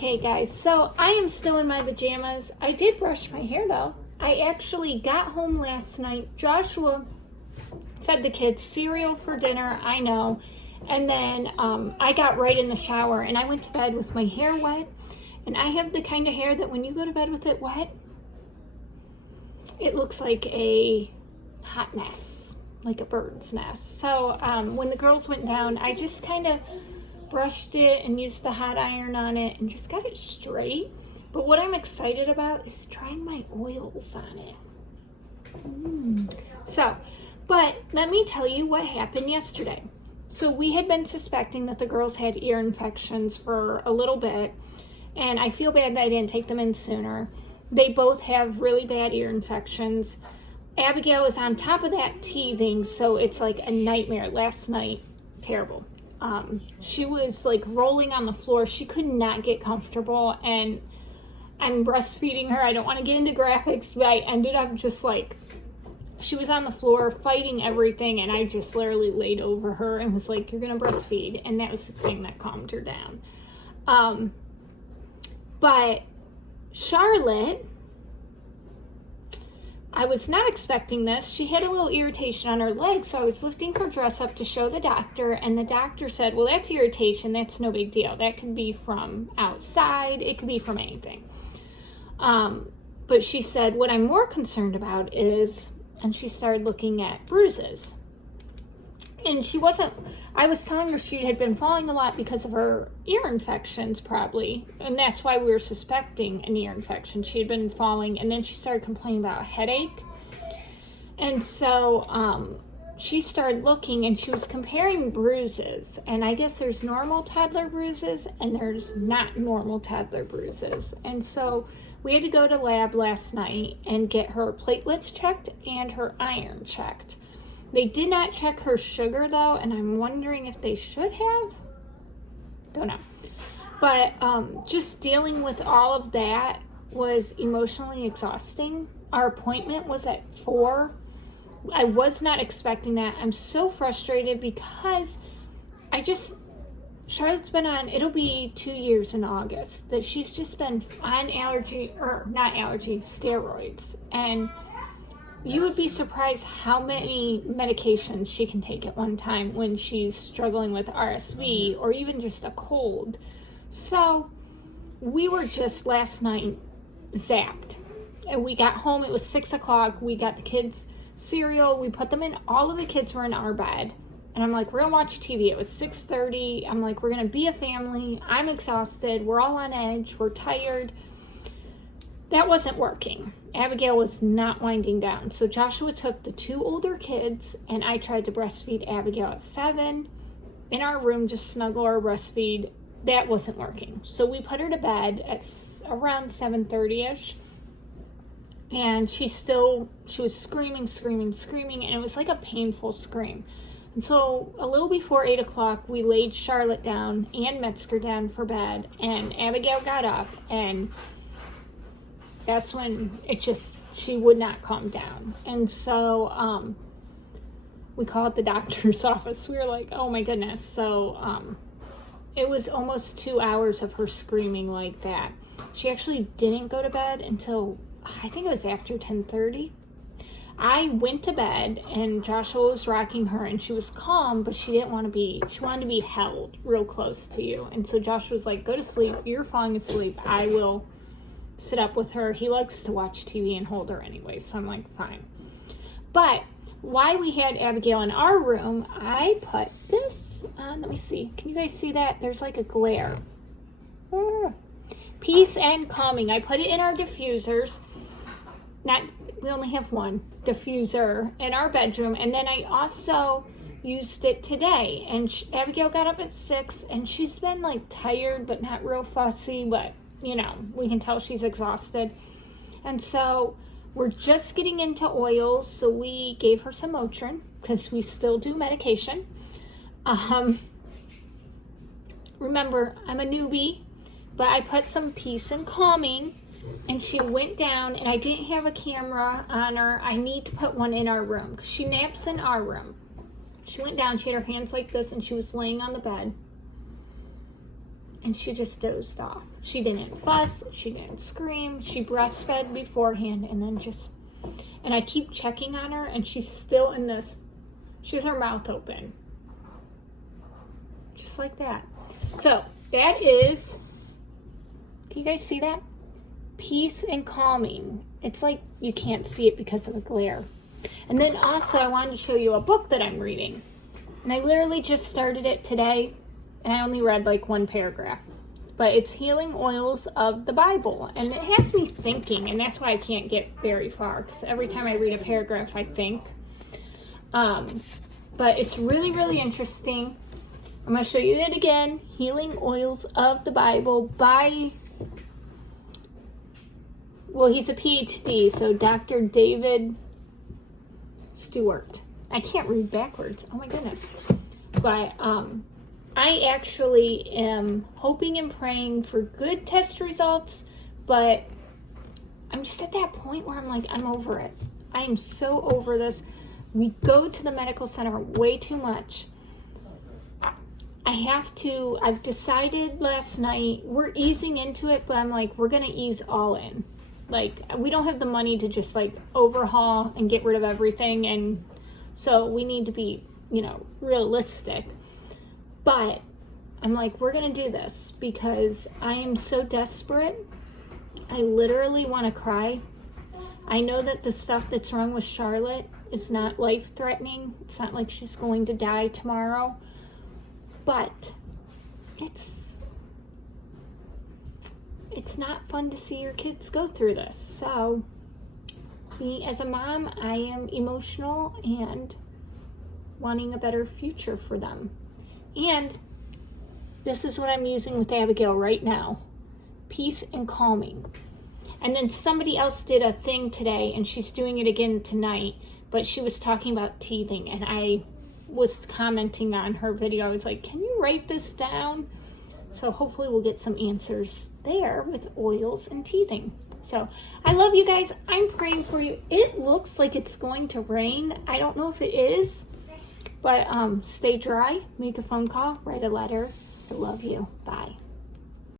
Okay, guys, so I am still in my pajamas. I did brush my hair, though. I actually got home last night. Joshua fed the kids cereal for dinner, I know. And then I got right in the shower, and I went to bed with my hair wet. And I have the kind of hair that when you go to bed with it wet, it looks like a hot mess, like a bird's nest. So when the girls went down, I just kind of brushed it and used the hot iron on it and just got it straight. But what I'm excited about is trying my oils on it. But let me tell you what happened yesterday. So we had been suspecting that the girls had ear infections for a little bit, and I feel bad that I didn't take them in sooner. They both have really bad ear infections. Abigail is on top of that teething, so it's like a nightmare. Last night, terrible. She was like rolling on the floor. She could not get comfortable, and I'm breastfeeding her. I don't want to get into graphics, but I ended up just like, she was on the floor fighting everything, and I just literally laid over her and was like, you're going to breastfeed. And that was the thing that calmed her down. But Charlotte, I was not expecting this. She had a little irritation on her leg, so I was lifting her dress up to show the doctor, and the doctor said, well, that's irritation. That's no big deal. That could be from outside. It could be from anything. But she said, what I'm more concerned about is, and she started looking at bruises. And I was telling her she had been falling a lot because of her ear infections probably. And that's why we were suspecting an ear infection. She had been falling, and then she started complaining about a headache. And so she started looking, and she was comparing bruises. And I guess there's normal toddler bruises and there's not normal toddler bruises. And so we had to go to lab last night and get her platelets checked and her iron checked. They did not check her sugar, though, and I'm wondering if they should have. Don't know. But just dealing with all of that was emotionally exhausting. Our appointment was at 4. I was not expecting that. I'm so frustrated because Charlotte's been on, it'll be 2 years in August, that she's just been on steroids. And you would be surprised how many medications she can take at one time when she's struggling with RSV or even just a cold. So we were just last night zapped. And we got home, it was 6 o'clock. We got the kids cereal. We put them in, all of the kids were in our bed. And I'm like, we're gonna watch TV. It was 6:30. I'm like, we're gonna be a family. I'm exhausted. We're all on edge. We're tired. That wasn't working. Abigail was not winding down. So Joshua took the 2 older kids, and I tried to breastfeed Abigail at 7 in our room, just snuggle her, breastfeed. That wasn't working. So we put her to bed at around 7:30ish. And she was screaming, and it was like a painful scream. And so a little before 8 o'clock, we laid Charlotte down and Metzger down for bed, and Abigail got up, and that's when she would not calm down. And so we called the doctor's office. We were like, oh my goodness. So it was almost 2 hours of her screaming like that. She actually didn't go to bed until, I think it was after 10:30. I went to bed, and Joshua was rocking her, and she was calm, but she wanted to be held real close to you. And so Joshua was like, go to sleep. You're falling asleep. I will sit up with her. He likes to watch TV and hold her anyway, so I'm like, fine. But while we had Abigail in our room, I put this on. Let me see. Can you guys see that? There's like a glare. Peace and calming. I put it in our diffusers. We only have one diffuser in our bedroom, and then I also used it today. And Abigail got up at 6, and she's been like tired but not real fussy, but we can tell she's exhausted. And so we're just getting into oils, so we gave her some Motrin because we still do medication. Remember, I'm a newbie, but I put some peace and calming. And she went down, and I didn't have a camera on her. I need to put one in our room because she naps in our room. She went down, she had her hands like this, and she was laying on the bed. and she just dozed off. She didn't fuss, she didn't scream, she breastfed beforehand, and then and I keep checking on her, and she's still in this. She has her mouth open. Just like that. So, that is, can you guys see that? Peace and calming. It's like you can't see it because of the glare. And then also, I wanted to show you a book that I'm reading. And I literally just started it today, and I only read like one paragraph. But it's Healing Oils of the Bible. And it has me thinking, and that's why I can't get very far, because every time I read a paragraph, I think. But it's really, really interesting. I'm going to show you it again. Healing Oils of the Bible by, well, he's a PhD, so Dr. David Stewart. I can't read backwards. Oh my goodness. But I actually am hoping and praying for good test results, but I'm just at that point where I'm like, I'm over it. I am so over this. We go to the medical center way too much. I've decided last night, we're easing into it, but I'm like, we're going to ease all in. Like, we don't have the money to just like overhaul and get rid of everything. And so we need to be, realistic. But I'm like, we're going to do this because I am so desperate. I literally want to cry. I know that the stuff that's wrong with Charlotte is not life-threatening. It's not like she's going to die tomorrow. But it's not fun to see your kids go through this. So, me as a mom, I am emotional and wanting a better future for them. And this is what I'm using with Abigail right now. Peace and calming. And then somebody else did a thing today, and she's doing it again tonight, but she was talking about teething, and I was commenting on her video. I was like, can you write this down? So hopefully we'll get some answers there with oils and teething. So I love you guys. I'm praying for you. It looks like it's going to rain. I don't know if it is, but stay dry, make a phone call, write a letter. I love you. Bye.